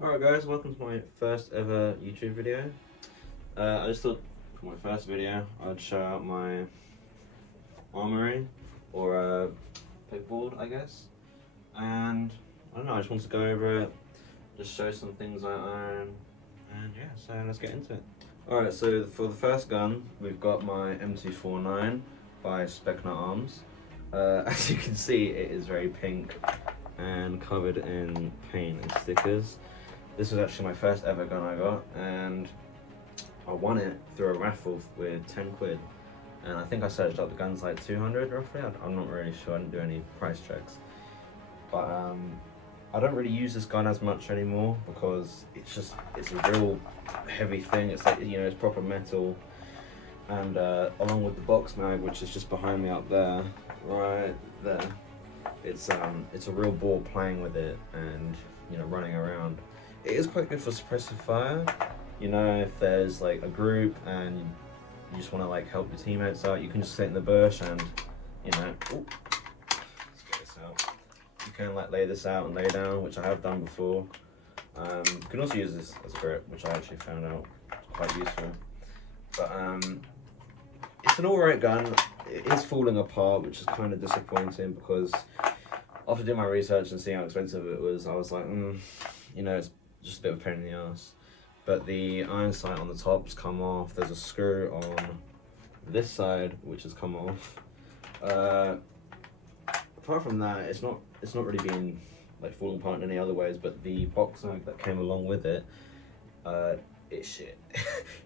Alright guys, welcome to my first ever YouTube video. I just thought for my first video I'd show out my armory, or pegboard I guess, and I don't know, I just wanted to go over it, just show some things I own, and yeah, so let's get into it. Alright, so for the first gun we've got my M249 by Specna Arms. As you can see, it is very pink and covered in paint and stickers. This was actually my first ever gun I got, and I won it through a raffle with 10 quid. And I think I searched up the guns like 200 roughly. I'm not really sure, I didn't do any price checks. But I don't really use this gun as much anymore because it's a real heavy thing. It's like, you know, it's proper metal. And along with the box mag, which is just behind me up there, right there, it's a real ball playing with it and, you know, running around. It is quite good for suppressive fire. You know, if there's like a group and you just want to like help your teammates out, you can just sit in the bush and, you know, let's get this out. You can like lay this out and lay down, which I have done before. You can also use this as a grip, which I actually found out quite useful. But it's an alright gun. It is falling apart, which is kind of disappointing because after doing my research and seeing how expensive it was, I was like, you know, it's just a bit of a pain in the ass. But the iron sight on the top's come off. There's a screw on this side which has come off. Apart from that, it's not really been like falling apart in any other ways. But the box mag that came along with it, it's shit.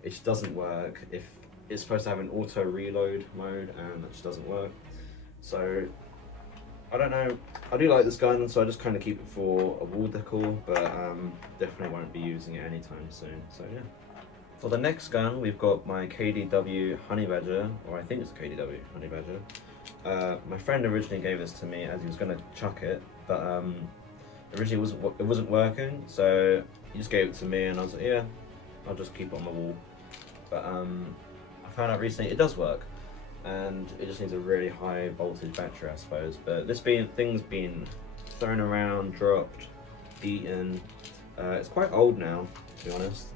It just doesn't work. If it's supposed to have an auto reload mode, and that just doesn't work. So I don't know. I do like this gun, so I just kind of keep it for a wall decor, but definitely won't be using it anytime soon. So yeah. For the next gun, we've got my KDW Honey Badger, or I think it's a KDW Honey Badger. My friend originally gave this to me as he was going to chuck it, but originally it wasn't working, so he just gave it to me, and I was like, yeah, I'll just keep it on my wall. But I found out recently it does work. And it just needs a really high voltage battery, I suppose. But thing's been thrown around, dropped, eaten. It's quite old now, to be honest.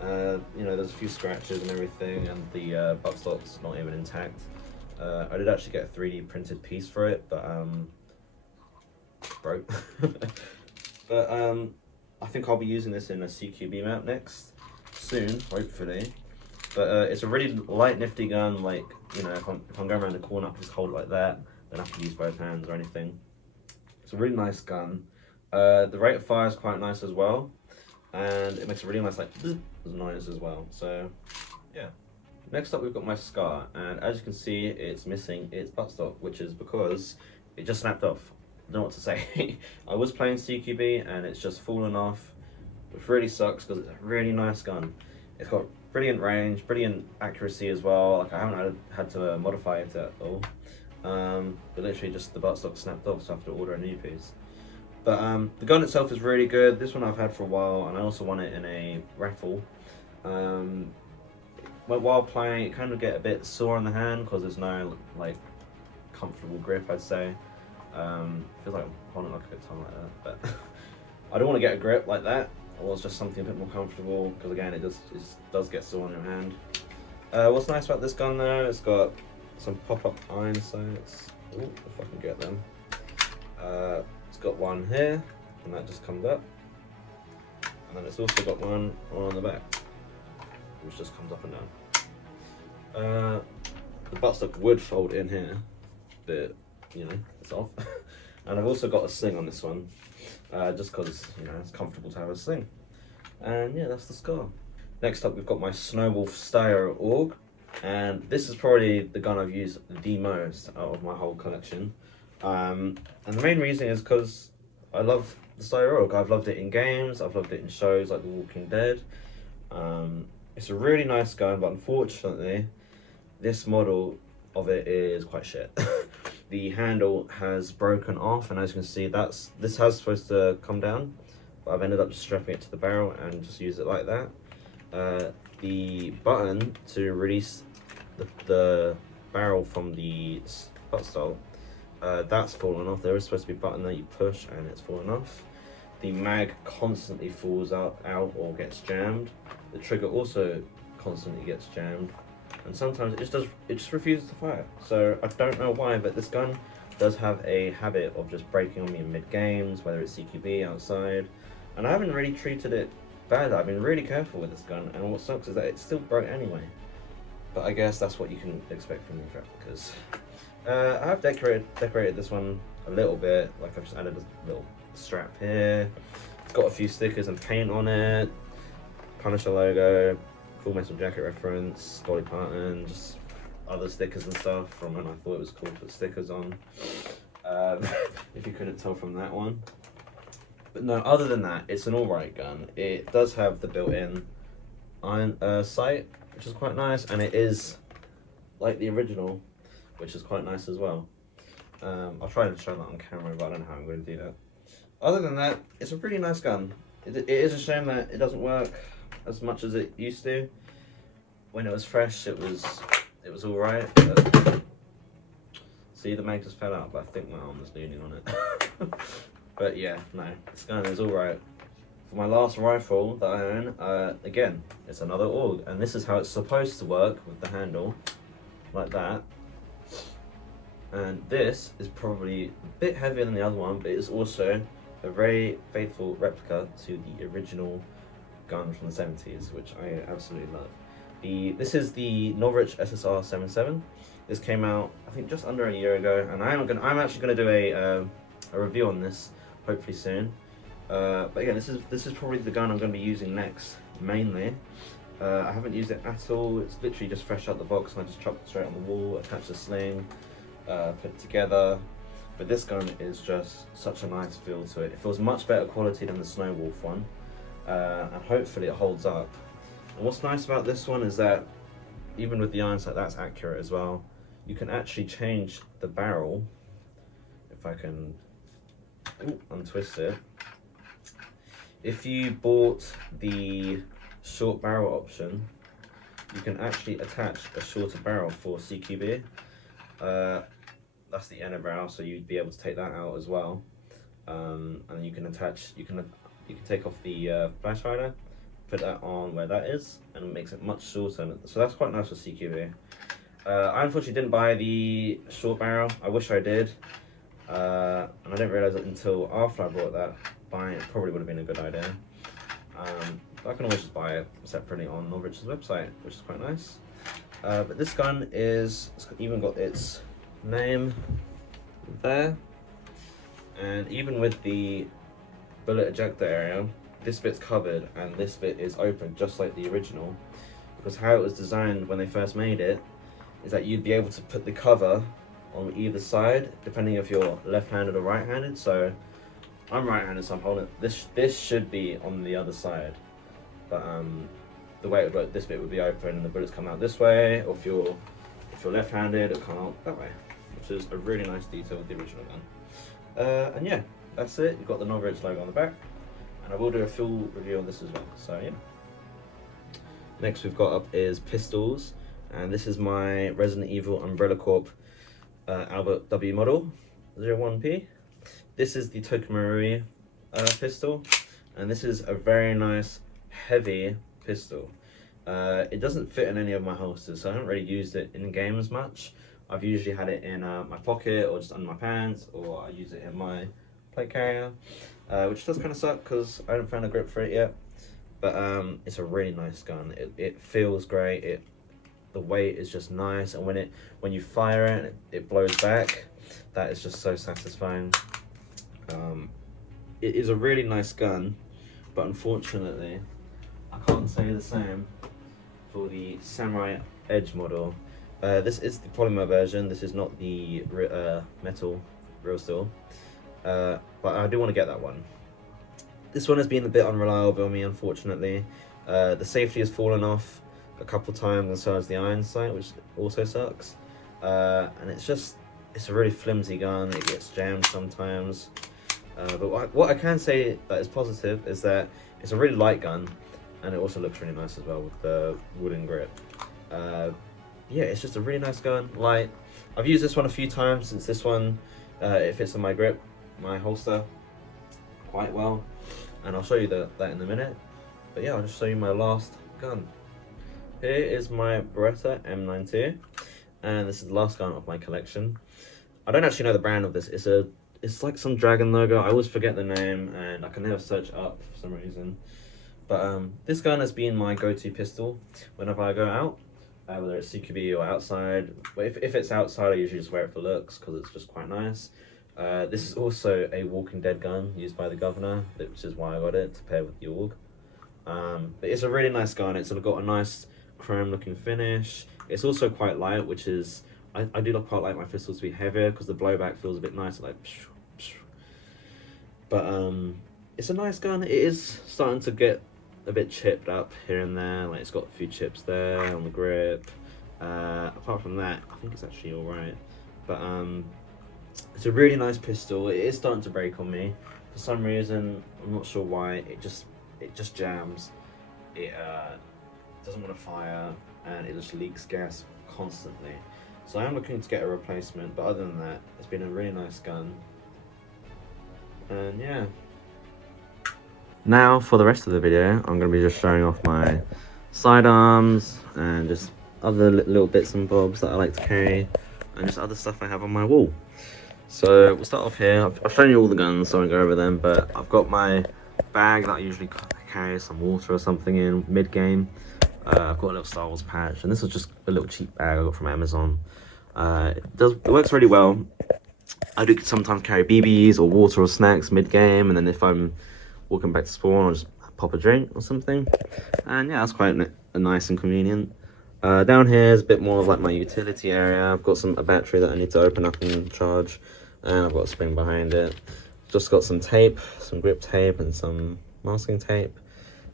You know, there's a few scratches and everything, and the buttstock's not even intact. I did actually get a 3D printed piece for it, but broke. But I think I'll be using this in a CQB map next, soon, hopefully. But it's a really light, nifty gun. Like, you know, if I'm going around the corner, I can just hold it like that. Then I can use both hands or anything. It's a really nice gun. The rate of fire is quite nice as well, and it makes a really nice like noise as well. So, yeah. Next up, we've got my Scar, and as you can see, it's missing its buttstock, which is because it just snapped off. I don't know what to say. I was playing CQB, and it's just fallen off, which really sucks because it's a really nice gun. It's got brilliant range, brilliant accuracy as well. Like, I haven't had to modify it at all. But literally just the buttstock snapped off, so I have to order a new piece. But the gun itself is really good. This one I've had for a while, and I also won it in a raffle. While playing, it kind of get a bit sore on the hand because there's no like comfortable grip, I'd say. Feels like I'm holding like a guitar like that, but I don't want to get a grip like that. Or it's just something a bit more comfortable, because again, it does get sore on your hand. What's nice about this gun though, it's got some pop-up iron sights. Ooh, if I can get them. It's got one here, and that just comes up. And then it's also got one on the back, which just comes up and down. The buttstock would fold in here, but you know, it's off. And I've also got a sling on this one. Just because, you know, it's comfortable to have a sling. And yeah, that's the Scar. Next up, we've got my Snowball Styro AUG, and this is probably the gun I've used the most out of my whole collection. And the main reason is because I love the Styro AUG. I've loved it in games, I've loved it in shows like The Walking Dead. It's a really nice gun, but unfortunately, this model of it is quite shit. The handle has broken off, and as you can see, this has supposed to come down, but I've ended up just strapping it to the barrel and just use it like that. The button to release the barrel from the buttstock, that's fallen off. There is supposed to be a button that you push, and it's fallen off. the mag constantly falls out or gets jammed. The trigger also constantly gets jammed, and sometimes it just refuses to fire. So I don't know why, but this gun does have a habit of just breaking on me in mid games, whether it's CQB outside, and I haven't really treated it bad. I've been really careful with this gun, and what sucks is that it still broke anyway. But I guess that's what you can expect from these replicas. I have decorated this one a little bit. Like, I've just added a little strap here. It's got a few stickers and paint on it. Punisher logo, Full Metal Jacket reference, Dolly Parton, just other stickers and stuff from when I thought it was cool to put stickers on. If you couldn't tell from that one. But no, other than that, it's an alright gun. It does have the built-in iron sight, which is quite nice, and it is like the original, which is quite nice as well. I'll try to show that on camera, but I don't know how I'm going to do that. Other than that, it's a pretty nice gun. It is a shame that it doesn't work as much as it used to. When it was fresh, it was alright. See, the mag just fell out, but I think my arm was leaning on it. But yeah, no, this gun is alright. For my last rifle that I own, again, it's another AUG, and this is how it's supposed to work with the handle, like that. And this is probably a bit heavier than the other one, but it's also a very faithful replica to the original gun from the 70s, which I absolutely love. This is the Norwich SSR 77. This came out, I think, just under a year ago, and I'm actually gonna do a review on this hopefully soon. But again, this is probably the gun I'm going to be using next, mainly. I haven't used it at all. It's literally just fresh out the box, and I just chucked it straight on the wall, attached the sling, put it together. But this gun is just such a nice feel to it. It feels much better quality than the Snow Wolf one, and hopefully it holds up. And what's nice about this one is that even with the iron sight, that's accurate as well. You can actually change the barrel, if I can untwist it. If you bought the short barrel option, you can actually attach a shorter barrel for CQB. That's the inner barrel, so you'd be able to take that out as well. And you can take off the flash hider, put that on where that is, and it makes it much shorter. So that's quite nice for CQB. I unfortunately didn't buy the short barrel. I wish I did. And I didn't realise it until after I bought that. Buying it probably would have been a good idea. I can always just buy it separately on Norwich's website, which is quite nice. But this gun it's even got its name there, and even with the bullet ejector area, this bit's covered and this bit is open, just like the original. Because how it was designed when they first made it is that you'd be able to put the cover on either side, depending if you're left-handed or right-handed. So I'm right-handed, so I'm holding this. This should be on the other side, but the way it would work, this bit would be open and the bullets come out this way. Or if you're left-handed, it'll come out that way, which is a really nice detail with the original gun. And yeah, that's it. You've got the Norwich logo on the back, and I will do a full review on this as well. So yeah. Next we've got up is pistols, and this is my Resident Evil Umbrella Corp Albert W model 01P. This is the Tokamarui pistol, and this is a very nice heavy pistol. It doesn't fit in any of my holsters, so I haven't really used it in games much. I've usually had it in my pocket or just under my pants, or I use it in my plate carrier, which does kind of suck because I haven't found a grip for it yet. But it's a really nice gun. It feels great. The weight is just nice, and when you fire it, it blows back. That is just so satisfying. It is a really nice gun, but unfortunately, I can't say the same for the Samurai Edge model. This is the polymer version. This is not the metal real steel, but I do want to get that one. This one has been a bit unreliable on me, unfortunately. The safety has fallen off a couple times, and so has the iron sight, which also sucks. And it's a really flimsy gun. It gets jammed sometimes. But what I can say that is positive is that it's a really light gun, and it also looks really nice as well with the wooden grip. Yeah, it's just a really nice gun, light. I've used this one a few times since this one, it fits in my grip, my holster, quite well. and I'll show you that in a minute. But yeah, I'll just show you my last gun. Here is my Beretta M92, and this is the last gun of my collection. I don't actually know the brand of this. It's like some dragon logo. I always forget the name, and I can never search it up for some reason. But this gun has been my go-to pistol whenever I go out, whether it's CQB or outside. But if it's outside, I usually just wear it for looks because it's just quite nice. This is also a Walking Dead gun used by the governor, which is why I got it, to pair with the AUG. But it's a really nice gun. It's got a nice chrome looking finish. It's also quite light, which is, I do quite like my pistols to be heavier because the blowback feels a bit nicer, like psh, psh. But it's a nice gun. It is starting to get a bit chipped up here and there, like it's got a few chips there on the grip. Apart from that, I think it's actually alright. But it's a really nice pistol. It is starting to break on me for some reason. I'm not sure why. It just jams. It doesn't want to fire, and it just leaks gas constantly. So I am looking to get a replacement, but other than that, it's been a really nice gun. And yeah. Now for the rest of the video, I'm going to be just showing off my sidearms and just other little bits and bobs that I like to carry, and just other stuff I have on my wall. So we'll start off here. I've shown you all the guns, so I won't go over them, but I've got my bag that I usually carry some water or something in mid-game. I've got a little Star Wars patch, and this is just a little cheap bag I got from Amazon. It works really well. I do sometimes carry BBs or water or snacks mid-game, and then if I'm walking back to spawn, I'll just pop a drink or something. And yeah, that's quite nice and convenient. Down here is a bit more of like my utility area. I've got a battery that I need to open up and charge, and I've got a spring behind it. Just got some tape, some grip tape, and some masking tape.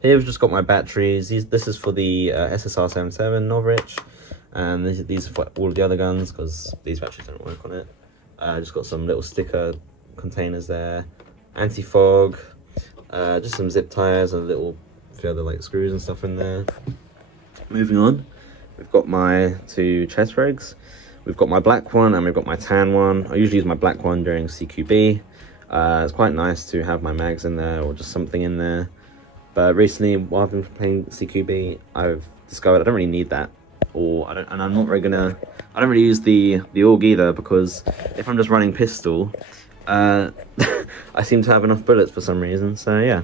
Here we've just got my batteries. This is for the SSR-77 Norwich, and these are for all of the other guns because these batteries don't work on it. Just got some little sticker containers there, anti-fog, just some zip ties and a few other like screws and stuff in there. Moving on, we've got my two chest rigs. We've got my black one and we've got my tan one. I usually use my black one during CQB. It's quite nice to have my mags in there or just something in there. But recently, while I've been playing CQB, I've discovered I don't really need that, and I'm not really I don't really use the AUG either, because if I'm just running pistol, I seem to have enough bullets for some reason. So yeah,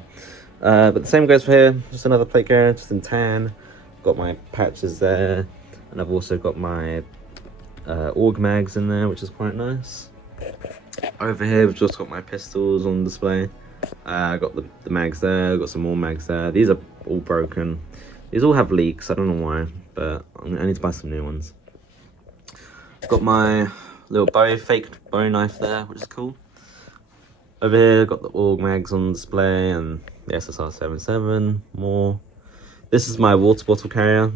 but the same goes for here. Just another plate carrier, just in tan. Got my patches there, and I've also got my AUG mags in there, which is quite nice. Over here, we've just got my pistols on display. I got the mags there, got some more mags there. These are all broken. These all have leaks, I don't know why, but I need to buy some new ones. Got my little fake bowie knife there, which is cool. Over here, got the AUG mags on display and the SSR-77, more. This is my water bottle carrier.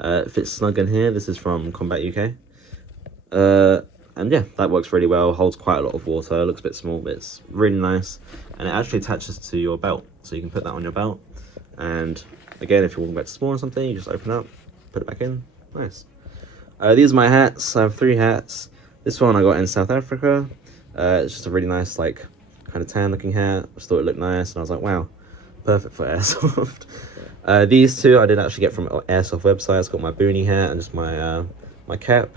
It fits snug in here. This is from Combat UK. And yeah, that works really well. Holds quite a lot of water. Looks a bit small, but it's really nice. And it actually attaches to your belt, so you can put that on your belt. And again, if you're walking back to spawn or something, you just open up, put it back in. Nice. These are my hats. I have 3 hats. This one I got in South Africa. It's just a really nice, like, kind of tan looking hat. I just thought it looked nice, and I was like, wow, perfect for Airsoft. These two I did actually get from Airsoft website. It's got my boonie hat and just my my cap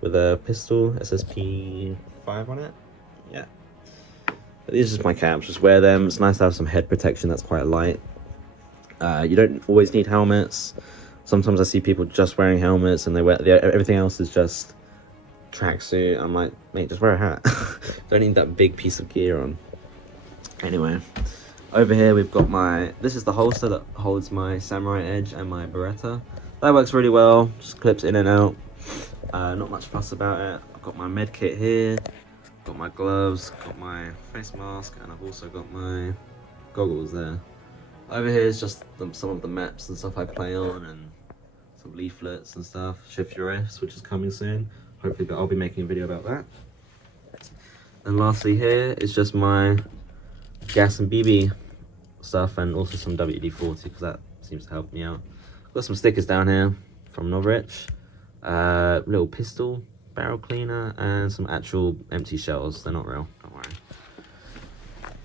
with a pistol, SSP 5 on it. Yeah. But these are just my caps, just wear them. It's nice to have some head protection that's quite light. You don't always need helmets. Sometimes I see people just wearing helmets and everything else is just tracksuit. I'm like, mate, just wear a hat. Don't need that big piece of gear on. Anyway, over here we've got this is the holster that holds my Samurai Edge and my Beretta. That works really well, just clips in and out. Not much fuss about it. I've got my med kit here, got my gloves, got my face mask, and I've also got my goggles there. Over here is just some of the maps and stuff I play on, and some leaflets and stuff. Shift Your S, which is coming soon. Hopefully I'll be making a video about that. And lastly here is just my gas and BB stuff, and also some WD-40 because that seems to help me out. Got some stickers down here from Norwich. Little pistol, barrel cleaner, and some actual empty shells. They're not real, don't worry.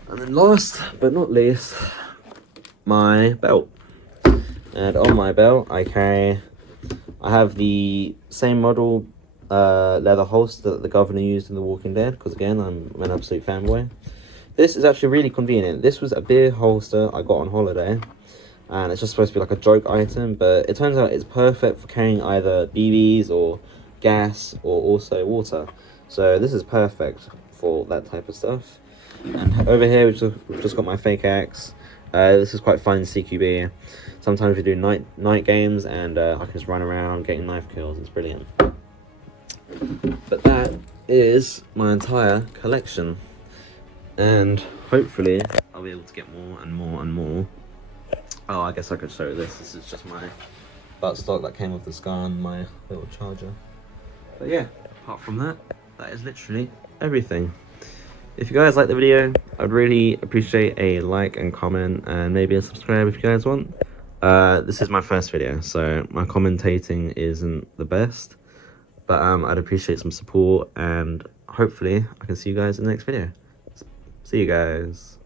And then last but not least, my belt. And on my belt, I have the same model leather holster that the governor used in The Walking Dead, because again, I'm an absolute fanboy. This is actually really convenient. This was a beer holster I got on holiday, and it's just supposed to be like a joke item, but it turns out it's perfect for carrying either BBs or gas or also water. So this is perfect for that type of stuff. And over here we've just got my fake axe. This is quite fun in CQB. Sometimes we do night games, and I can just run around getting knife kills. It's brilliant. But that is my entire collection, and hopefully I'll be able to get more and more and more. Oh, I guess I could show this. This is just my buttstock that came with the scar and my little charger. But yeah, apart from that, that is literally everything. If you guys like the video, I'd really appreciate a like and comment, and maybe a subscribe if you guys want. This is my first video, so my commentating isn't the best, but I'd appreciate some support, and hopefully I can see you guys in the next video. See you guys.